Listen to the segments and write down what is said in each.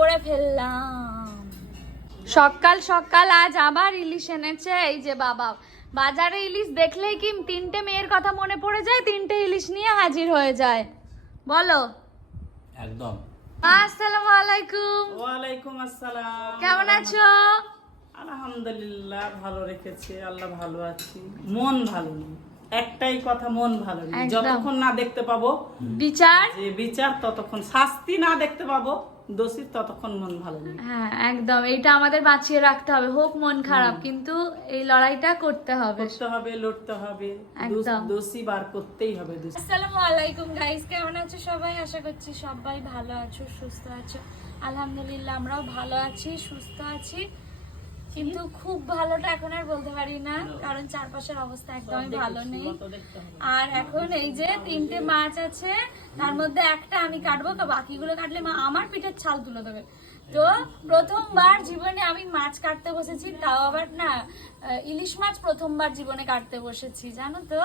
করে ফেললাম। সকাল সকাল আজ আবার ইলিশ এনেছে এই যে বাবা। বাজারে ইলিশ দেখলেই কি তিনটে মেয়ের কথা মনে পড়ে যায় তিনটে ইলিশ নিয়ে হাজির হয়ে যায়। বলো। একদম। আসসালামু আলাইকুম। ওয়ালাইকুম আসসালাম। কেমন আছো? আলহামদুলিল্লাহ ভালো রেখেছে আল্লাহ ভালো আছি। মন ভালো নেই একটাই কথা মন ভালো নেই। যতক্ষণ না দেখতে পাবো বিচার? যে বিচার ততক্ষণ শাস্তি না দেখতে পাবো দোষী ততক্ষণ মন ভালো নেই। হ্যাঁ একদম। এটা আমাদের বাঁচিয়ে রাখতে হবে। হোক মন খারাপ কিন্তু এই লড়াইটা করতে হবে। করতে হবে লড়তে হবে। একদম। দোষী বার করতেই হবে দোষী। আসসালামু আলাইকুম গাইস কেমন আছো সবাই? আশা করছি সবাই ভালো আছো সুস্থ আছো। আলহামদুলিল্লাহ আমরাও ভালো আছি সুস্থ আছি। কিন্তু খুব ভালোটা এখন আর বলতে পারি না কারণ চারপাশের অবস্থা একদমই ভালো নেই। আর এখন এই যে তিনটে মাছ আছে তার মধ্যে একটা আমি কাটবো তো বাকিগুলো কাটলে মা আমার পিঠের ছাল তুলে দেবে। তো প্রথমবার জীবনে আমি মাছ কাটতে বসেছি তাও আবার না ইলিশ মাছ প্রথমবার জীবনে কাটতে বসেছি জানো তো?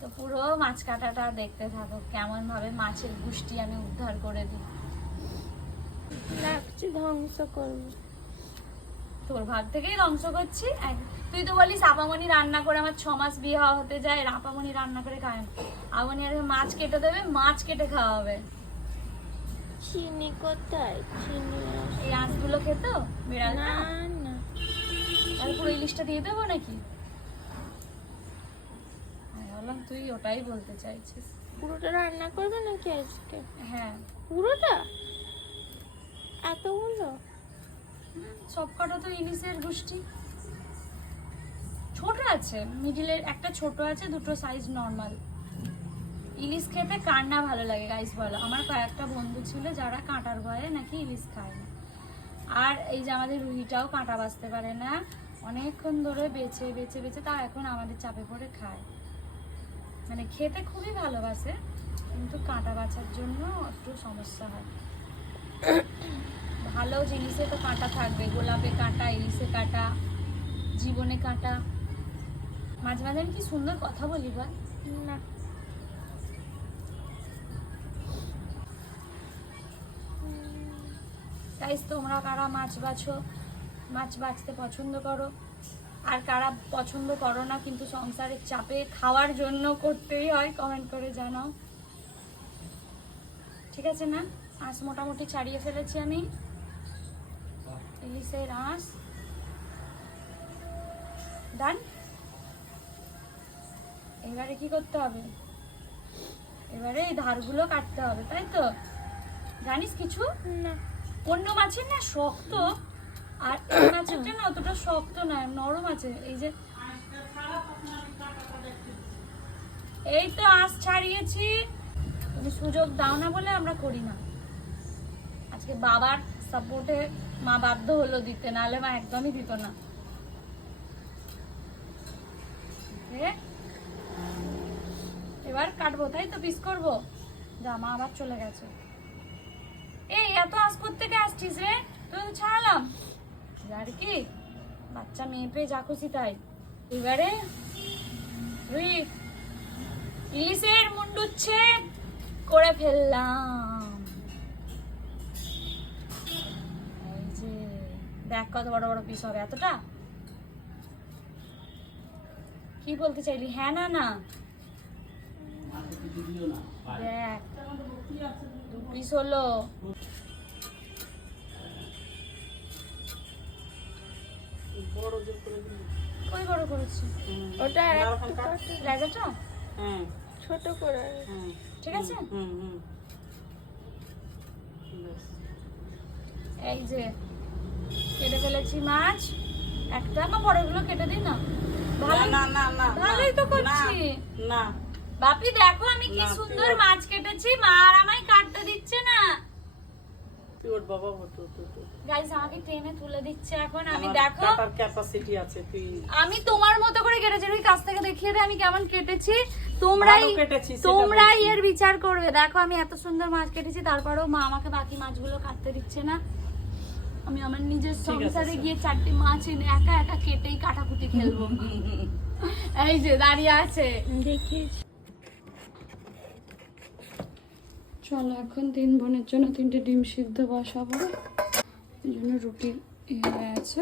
তো পুরো মাছ কাটাটা দেখতে থাকো কেমন ভাবে মাছের গুষ্টি আমি উদ্ধার করে দিই। লাগছে ধ্বংস করব। তোর ভাগ থেকেই ধ্বংস করছি। তুই তো বলিস আপামনি রান্না করে আমার ছ মাস বিয়ে হওয়া হতে যায় আর আপামনি রান্না করে খায় না। আপামনি আর মাছ কেটে দেবে মাছ কেটে খাওয়াবে। চিনি কোথায়? চিনি এই আঁশগুলো খেত না না। তাহলে পুরো ইলিশটা দিয়ে দেবো নাকি? ভাবলাম তুই ওটাই বলতে চাইছিস। পুরোটা রান্না করবে নাকি আজকে? হ্যাঁ। পুরোটা? এতগুলো? সব কটা তো ইলিশের গোষ্ঠী। ছোট আছে, মিডিলের একটা ছোট আছে, দুটো সাইজ নর্মাল ইলিশ খেতে কার না ভালো লাগে গাইস বলো? আমার কয়েকটা বন্ধু ছিল যারা কাঁটার ভয়ে নাকি ইলিশ খায় না। আর এই যে আমাদের রুহিটাও কাঁটা বাঁচতে পারে না। অনেকক্ষণ ধরে বেছে বেছে বেছে তা এখন আমাদের চাপে পড়ে খায়। মানে খেতে খুবই ভালোবাসে, কিন্তু কাঁটা বাছার জন্য একটু সমস্যা হয়। ভালো জিনিসে তো কাঁটা থাকবে। গোলাপে কাঁটা ইলিশে কাঁটা জীবনে কাঁটা। মাঝে মাঝে আমি কি সুন্দর কথা বলি বল? না। গাইস তোমরা কারা মাছ বাছো? মাছ বাছতে পছন্দ করো? আর কারা পছন্দ করো না কিন্তু সংসারের চাপে খাওয়ার জন্য করতেই হয় কমেন্ট করে জানাও। ঠিক আছে না আঁশ মোটামুটি ছাড়িয়ে ফেলেছি আমি। ইলিশের আঁশ ডান এবারে কি করতে হবে? এবারে এই ধারগুলো কাটতে হবে তাই তো? জানিস কিছু? না। অন্য মাছের না শক্ত আর এই মাছেরটা না অতটা শক্ত না নরম আছে। এই যে এই তো আঁশ ছাড়িয়েছি। তুমি সুযোগ দাও না বলে আমরা করি না। আজকে বাবার সাপোর্টে মা বাধ্য হলো দিতে, নাহলে মা একদমই দিত না। এবার কাটবো, তাই তো পিস করব? যা, মা আবার চলে গেছে। এই, এত আজ থেকে আসছিস রে? তুই তো ছাড়ালাম। আর কি? বাচ্চা মেয়ে পেয়ে যা খুশি তাই। এবারে ইলিশের মুন্ডুচ্ছে করে ফেললাম। দেখ কত বড় বড় পিস হবে এতটা? কি বলতে চাইলি? হ্যাঁ না না। দেখ দু পিস হলো। বড় জোর করে দিবি। কই বড় করেছি? ওটা আর আর একটু ওখানে কাট। কাটো। রাজাটা হ্যাঁ। ছোট করে। হ্যাঁ ঠিক আছে? হুম হুম। এই যে কেটে ফেলেছি মাছ। একটা বা বড়গুলো কেটে দিই না? ভালোই না না না না, ভালোই তো করছি। না। বাপি দেখো আমি কি সুন্দর মাছ কেটেছি। মা আর আমায় কাটতে দিচ্ছে না। তুই ওর বাবা হতো তো তো গাইস আমাকে ট্রেনে তুলে দিচ্ছে এখন। আমি দেখো। কাটার ক্যাপাসিটি আছে তুই আমি তোমার মতো করে কেটেছি। ওই কাছ থেকে দেখিয়ে দে আমি কেমন কেটেছি। তোমরাই তোমরাই এর বিচার করবে। দেখো আমি এত সুন্দর মাছ কেটেছি তারপরেও মা আমাকে বাকি মাছগুলো কাটতে দিচ্ছে না। আমি আমার নিজের সংসারে গিয়ে চারটে মাছ এনে একা একা কেটেই কাটাকুটি খেলব। এই যে দাঁড়িয়ে আছে। দেখিস চলো এখন তিন বোনের জন্য তিনটে ডিম সিদ্ধ বসাবো। এই জন্য রুটি ইয়ে হয়ে আছে।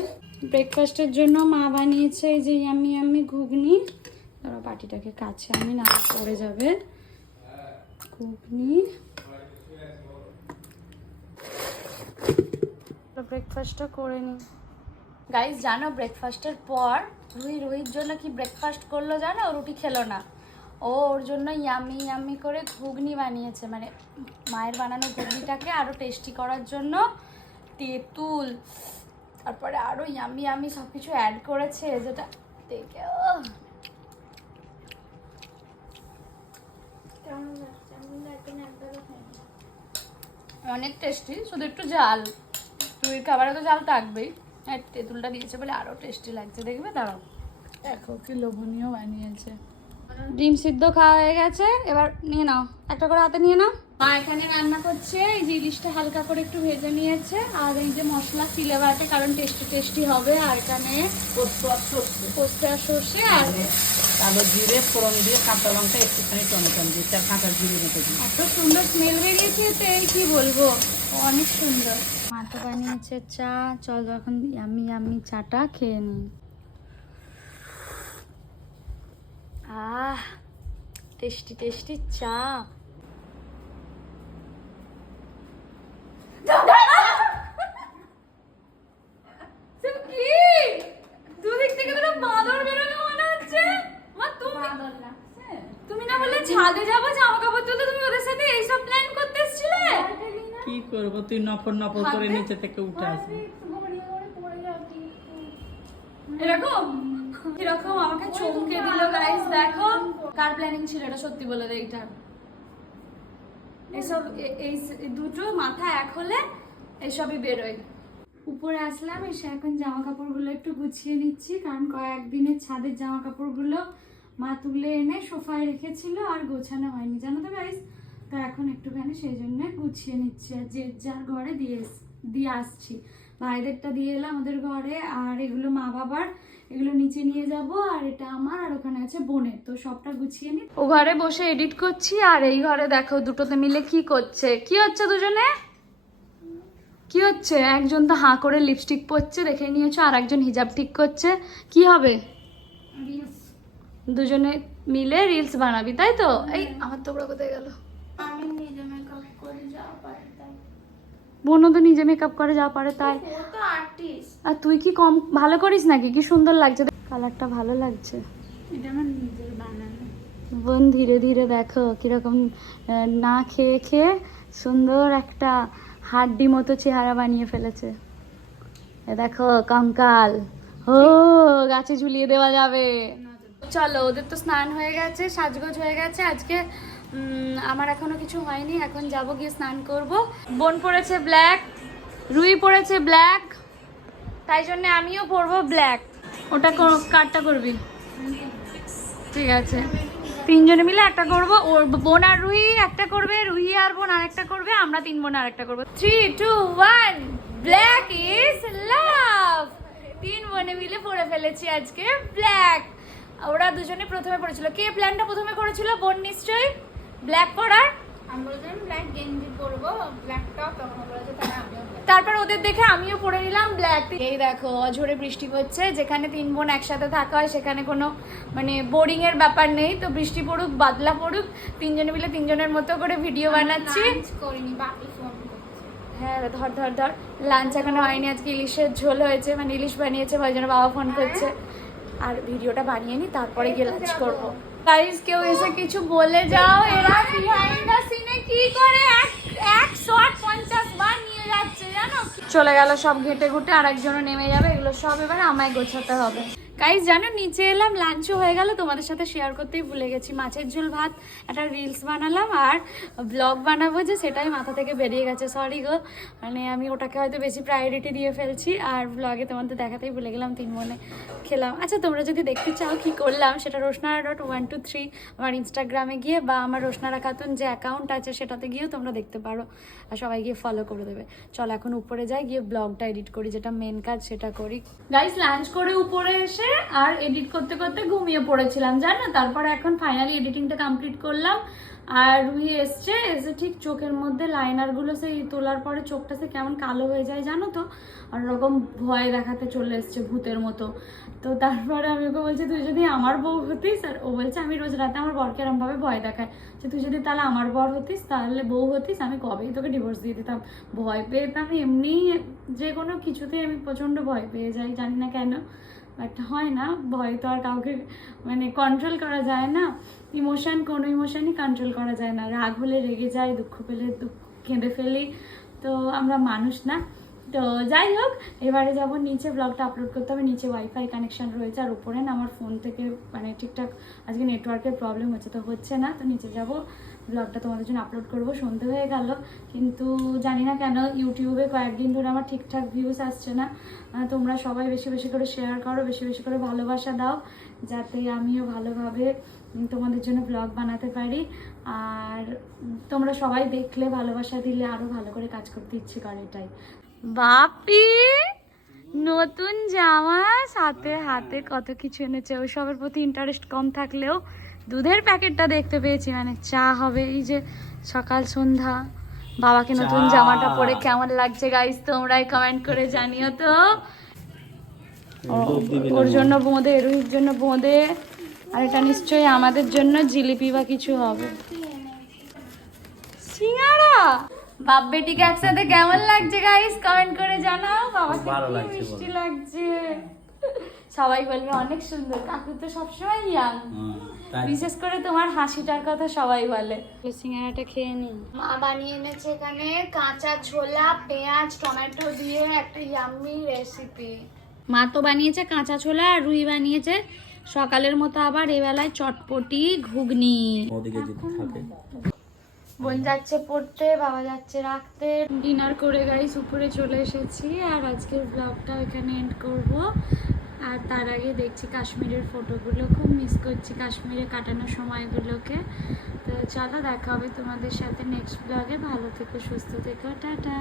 ব্রেকফাস্টের জন্য মা বানিয়েছে এই যে আমি আমি ঘুগনি। ধরো বাটিটাকে কাছে আমি না পড়ে যাবে। ঘুগনি। ব্রেকফাস্টটা করে নিই গাইজ জানো ব্রেকফাস্টের পর রুহি রুহির জন্য কি ব্রেকফাস্ট করল জানো? ও রুটি খেলো না। ও ওর জন্য ইয়ামি ইয়ামি করে ঘুগনি বানিয়েছে। মানে মায়ের বানানো ঘুগনিটাকে আরও টেস্টি করার জন্য তেঁতুল তারপরে আরও ইয়ামি ইয়ামি সব কিছু অ্যাড করেছে যেটা দেখে অনেক টেস্টি শুধু একটু জাল রুহির খাবারে তো জাল থাকবেই। আর তেঁতুলটা দিয়েছে বলে আরও টেস্টি লাগছে। দেখবে? দাঁড়াও। দেখো কি লোভনীয় বানিয়েছে। ডিম সিদ্ধ খাওয়া হয়ে গেছে। এবার নিয়ে নাও। একটা করে হাতে নিয়ে নাও। মা এখানে রান্না করছে। এই যে ইলিশটা হালকা করে একটু ভেজে নিয়েছে। আর এই যে মশলা বাটে কারণ টেস্টি টেস্টি হবে। আর এখানে পোস্ত আর সর্ষে। পোস্ত আর সর্ষে আর কালো জিরে ফোড়ন দিয়ে কাঁচা লঙ্কা একটুখানি টমেটো দিয়ে। চার কাঁচা জিরে মতো দিয়ে। এত সুন্দর স্মেল বেরিয়েছে এতে কি বলব? অনেক সুন্দর। তো বানিয়েছে চা। চল এখন আমি আমি চাটা খেয়ে নিই। আহ টেস্টি টেস্টি চা কি দুদিক থেকে দুটো বাঁদর বেরোলো মনে হচ্ছে মা তুমি তুমি না বললে ছাদে যাব জামা কাপড় তুলতে তুমি ওদের সাথে এইসব প্ল্যান করতে এসেছিলে কি করব তুই নফর নফর করে নিচে থেকে উঠে আসবি। এরকম? এরকম? আমাকে চমকে দিল গাইস দেখো। কার প্ল্যানিং ছিল এটা সত্যি বলে দে এইটা। এসব এই এই দুটো মাথা এক হলে এসবই বেরোয়। উপরে আসলাম এসে এখন জামা কাপড়গুলো একটু গুছিয়ে নিচ্ছি কারণ কয়েকদিনের ছাদের জামা কাপড়গুলো মা তুলে এনে সোফায় রেখেছিল আর গোছানো হয়নি। জানো তো গাইস তো এখন একটুখানি সেই জন্য গুছিয়ে নিচ্ছি আর যে যার ঘরে দিয়ে দিয়ে আসছি। ভাইদেরটা দিয়ে এলাম ওদের ঘরে আর এগুলো মা বাবার এগুলো নিচে নিয়ে যাব আর এটা আমার আর ওখানে আছে বোনের। তো সবটা গুছিয়ে নি। ও ঘরে বসে এডিট করছি আর এই ঘরে দেখো দুটোতে মিলে কি করছে। কি হচ্ছে দুজনে? কি হচ্ছে? একজন তো হাঁ করে লিপস্টিক পরছে দেখে নিয়েছো আর একজন হিজাব ঠিক করছে। কি হবে? দুজনে মিলে রিলস বানাবি তাই তো? এই আমার তোমরা কোথায় গেল? আমি নিজে মেকআপ করে যাওয়া পারি তাই। বোনও তো নিজে মেকআপ করে যা পারে তাই। ও তো আর্টিস্ট আর তুই কি কম ভালো করিস নাকি? কি সুন্দর লাগছে? কালারটা ভালো লাগছে। এটা আমার নিজের বানানো। বোন ধীরে ধীরে দেখো কীরকম না খেয়ে খেয়ে সুন্দর একটা হাড্ডি মতো চেহারা বানিয়ে ফেলেছে। এ দেখো কঙ্কাল। ও গাছে ঝুলিয়ে দেওয়া যাবে। চলো ওদের তো স্নান হয়ে গেছে সাজগোজ হয়ে গেছে। আজকে আমার এখনও কিছু হয়নি, এখন যাব গিয়ে স্নান করব। বোন পড়েছে ব্ল্যাক রুই পড়েছে ব্ল্যাক তাই জন্য আমিও পরবো ব্ল্যাক ওটা কারটা করবি? ঠিক আছে। তিনজনে মিলে একটা করব, ওর বোন আর রুহি একটা করবে রুহি আর বোন আর একটা করবে, আমরা তিন বোন আর একটা করব। Three two one black is love তিন বোনে মিলে পড়ে ফেলেছি আজকে ব্ল্যাক ওরা দুজনে প্রথমে পড়েছিল। কে প্ল্যানটা প্রথমে করেছিল? বোন নিশ্চয়ই? ব্ল্যাক। তারপর ওদের দেখে আমিও পরে নিলাম ব্ল্যাক এই দেখো অঝরে বৃষ্টি হচ্ছে যেখানে তিন বোন একসাথে থাকা হয় সেখানে কোনো মানে বোরিং এর ব্যাপার নেই। তো বৃষ্টি পড়ুক বাদলা পড়ুক তিনজনে মিলে তিনজনের মতো করে ভিডিও বানাচ্ছি। হ্যাঁ ধর ধর ধর। লাঞ্চ এখনও হয়নি আজকে ইলিশের ঝোল হয়েছে মানে ইলিশ বানিয়েছে ওই জন্য বাবা ফোন করছে। আর ভিডিওটা বানিয়ে নি তারপরে গিয়ে লাঞ্চ করব। গাইস কেউ এসে কিছু বলে যাও এরা বিহাইন্ড দ্য সিনে কি করে? এক এক শট পঞ্চাশ বার নিয়ে যাচ্ছে জানো? চলে গেল সব ঘেটে ঘুটে আর একজনও নেমে যাবে এগুলো সব এবারে আমায় গোছাতে হবে। গাইস জানো, নিচে এলাম লাঞ্চও হয়ে গেল, তোমাদের সাথে শেয়ার করতেই ভুলে গেছি। মাছের ঝোল, ভাত, একটা রিলস বানালাম আর ব্লগ বানাবো যে সেটাই মাথা থেকে বেরিয়ে গেছে সরি গো। মানে আমি ওটাকে হয়তো বেশি প্রায়োরিটি দিয়ে ফেলছি আর ব্লগে তোমাদের দেখাতেই ভুলে গেলাম, তিন মনে খেলাম। আচ্ছা তোমরা যদি দেখতে চাও কি করলাম, সেটা Roshnara dot one two three আমার ইনস্টাগ্রামে গিয়ে বা আমার রোশনারা খাতুন যে অ্যাকাউন্ট আছে সেটাতে গিয়েও তোমরা দেখতে পারো আর সবাই গিয়ে ফলো করে দেবে। চল, এখন উপরে যাই, গিয়ে ব্লগটা এডিট করি, যেটা মেন কাজ সেটা করি। গাইস লাঞ্চ করে উপরে এসে এসছে আর এডিট করতে করতে ঘুমিয়ে পড়েছিলাম, জানো? তারপরে এখন ফাইনালি এডিটিংটা কমপ্লিট করলাম। আর রুহি এসছে, এসে ঠিক চোখের মধ্যে লাইনারগুলো সেই তোলার পরে চোখটা সে কেমন কালো হয়ে যায়, জানো তো? আর ওরকম ভয় দেখাতে চলে এসছে ভূতের মতো। তো তারপরে আমি ওকে বলছি, তুই যদি আমার বউ হতিস, আর ও বলছে, আমি রোজ রাতে আমার বরকে এরমভাবে ভয় দেখায় যে তুই যদি তাহলে আমার বর হতিস, তাহলে বউ হতিস, আমি কবেই তোকে ডিভোর্স দিয়ে দিতাম। ভয় আমি এমনি যে কোনো কিছুতেই আমি প্রচণ্ড ভয় পেয়ে যাই, জানি না কেন। বাট হয় না, ভয় তো আর কাউকে মানে কন্ট্রোল করা যায় না। ইমোশান কোনো ইমোশানই কন্ট্রোল করা যায় না। রাগ হলে রেগে যায় দুঃখ পেলে দুঃখ কেঁদে ফেলি। তো আমরা মানুষ না। তো যাই হোক, এবারে যাব নিচে ব্লগটা আপলোড করতে হবে। নিচে ওয়াইফাই কানেকশন রয়েছে আর উপরে না আমার ফোন থেকে মানে ঠিকঠাক আজকে নেটওয়ার্কের প্রবলেম হচ্ছে, তো হচ্ছে না। তো নিচে যাব। ব্লগটা তোমাদের জন্য আপলোড করব। সন্ধে হয়ে গেল, কিন্তু জানি না কেন ইউটিউবে কয়েকদিন ধরে আমার ঠিকঠাক ভিউজ আসছে না। তোমরা সবাই বেশি বেশি করে শেয়ার করো, বেশি বেশি করে ভালোবাসা দাও, যাতে আমিও ভালোভাবে তোমাদের জন্য ব্লগ বানাতে পারি। আর তোমরা সবাই দেখলে, ভালোবাসা দিলে আরও ভালো করে কাজ করতে ইচ্ছে করে এটাই। বাপি! নতুন জামা সাথে হাতে কত কিছু এনেছে। ওইসবের প্রতি ইন্টারেস্ট কম থাকলেও দুধের প্যাকেটটা দেখতে পেয়েছি। মানে চা হবে এই যে সকাল সন্ধ্যা। বাবাকে নতুন জামাটা পরে কেমন লাগছে গাইস তোমরাই কমেন্ট করে জানিও তো। ওর জন্য বোঁদে রুহির জন্য বোঁদে। আর এটা নিশ্চয়ই আমাদের জন্য জিলিপি বা কিছু হবে। সিঙ্গারা! বাপ বেটিকে একসাথে কেমন লাগছে গাইস কমেন্ট করে জানাও। বাবাকে ভালো কি মিষ্টি লাগছে। সবাই বলবে অনেক সুন্দর। কাকু তো সবসময় ইয়াং বিশেষ করে তোমার হাসিটার কথা সবাই বলে। সিঙ্গারাটা খেয়ে নি। মা বানিয়ে এনেছে এখানে কাঁচা ছোলা পেঁয়াজ টমেটো দিয়ে একটা ইয়াম্মি রেসিপি মা তো বানিয়েছে কাঁচা ছোলা আর রুই বানিয়েছে। সকালের মতো আবার এবেলায় চটপটি ঘুগনি। বোন যাচ্ছে পড়তে, বাবা যাচ্ছে রাখতে। ডিনার করে গাইস উপরে চলে এসেছি আর আজকের ব্লগটা এখানে এন্ড করব। আর তার আগে দেখছি কাশ্মীরের ফটোগুলো খুব মিস করছি কাশ্মীরে কাটানো সময়গুলোকে। তো চলো দেখা হবে তোমাদের সাথে নেক্সট ব্লগে ভালো থেকো, সুস্থ থেকো, টাটা।